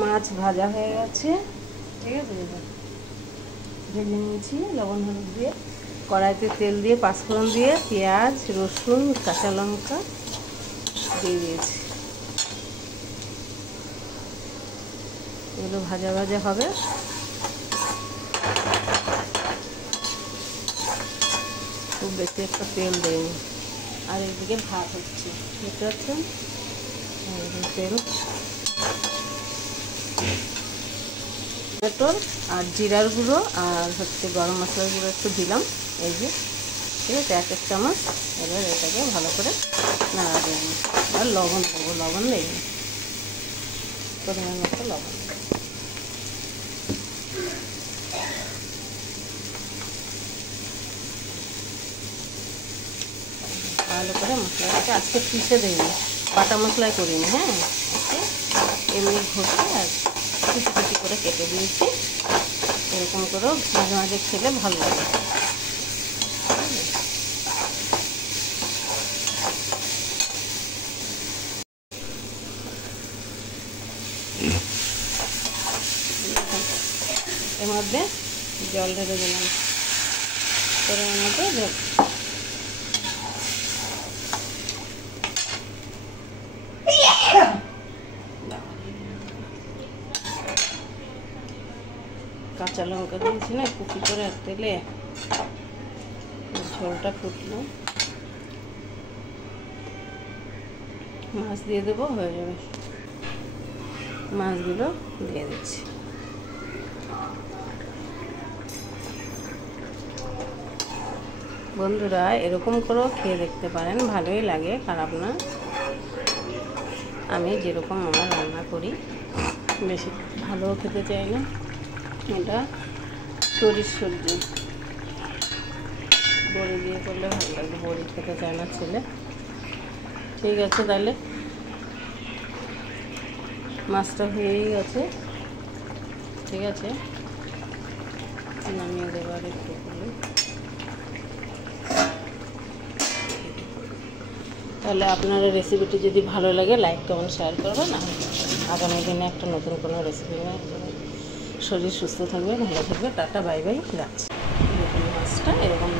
মাছ ভাজা হয়ে গেছে, ঠিক আছে। ভেজে নিয়েছি লবণ হলুদ দিয়ে, কড়াইতে তেল দিয়ে পাঁচফোড়ন দিয়ে পেঁয়াজ রসুন কাঁচা লঙ্কা দিয়ে দিয়েছি। এগুলো ভাজা ভাজা হবে, খুব বেশি একটা তেল দেয়নি। আর এদিকে ভাত হচ্ছে, দেখতে পাচ্ছেন তেল, টমেটো আর জিরার গুঁড়ো আর হচ্ছে গরম মশলার গুঁড়ো একটু দিলাম, এই যে, ঠিক আছে, 1 চামচ। এবার এটাকে ভালো করে নাড়া দেবো। আর লবণ দেবো, লবণ নেই, পরিমাণ মতো লবণ। ভালো করে মশলাটাকে আজকে পিষে দিইনি, বাটা মশলায় করিনি, হ্যাঁ, এমনি ঘষে আর কুচি কুচি করে কেটে দিয়েছি। এরকম করেও মাঝে মাঝে খেলে ভালো লাগে। এর মধ্যে জল ঢেলে দিলাম, পরিমাণ মতো জল। কাঁচা লঙ্কা দিয়েছি না কুচি করে তেলে, ঝোলটা ফুটলো, মাছ দিয়ে দেবো, হয়ে যাবে। মাছগুলো দিয়ে দিচ্ছি। বন্ধুরা এরকম করেও খেয়ে দেখতে পারেন, ভালোই লাগে, খারাপ না। আমি যেরকম আমার রান্না করি, বেশি ভালোও খেতে চাই না। এটা তরির সবজি, বড়ি দিয়ে করলে ভালো লাগে, বড়ি খেতে চায় না ছেলে। ঠিক আছে, তাহলে মাছটা হয়েই গেছে, ঠিক আছে, নামিয়ে দেবার একটু করে। তাহলে আপনার রেসিপিটি যদি ভালো লাগে লাইক কমেন্ট শেয়ার করবেন। আগামী দিনে একটা নতুন কোনো রেসিপি নিয়ে, শরীর সুস্থ থাকবে, ভালো থাকবে, টাটা বাই বাই, রাখছি। মাছটা এরকম